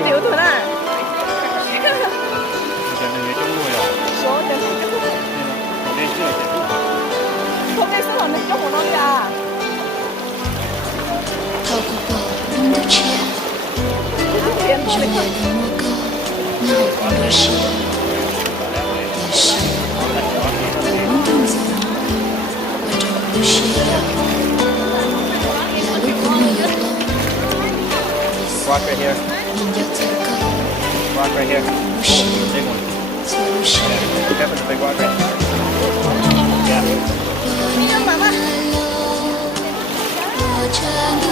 mấy điều thôi nè. Giờ này trong người rồi. Số tiền hàng chút. Nên chưa thể đủ. Hôm nay số là mình trong một năm à.透过薄冰的雪，热烈的牧歌，那红的心，也是冷动子，我就不需要。如果没有了， Walk right here. 你就足够， Walk right here. 不是， Big one. 就是 Careful, the big walk right here. Yeah. 你的妈妈。我着你。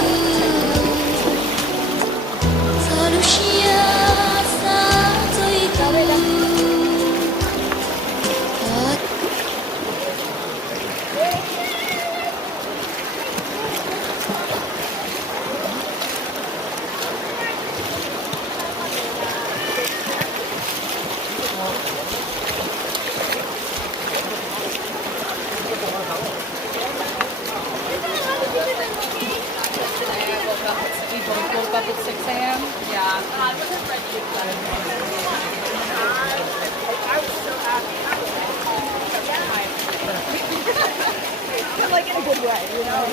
Solusia satu itu Woke up at 6 a.m. Yeah. Like in a good way, you know.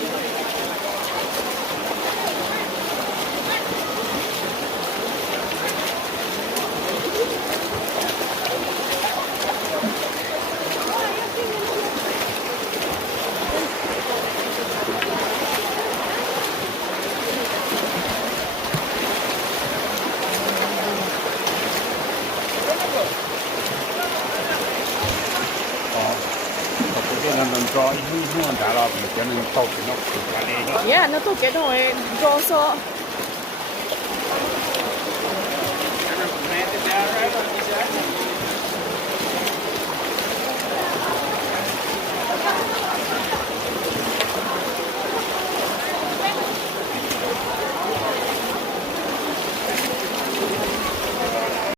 Yeah, nó tôi kể rồi, go so.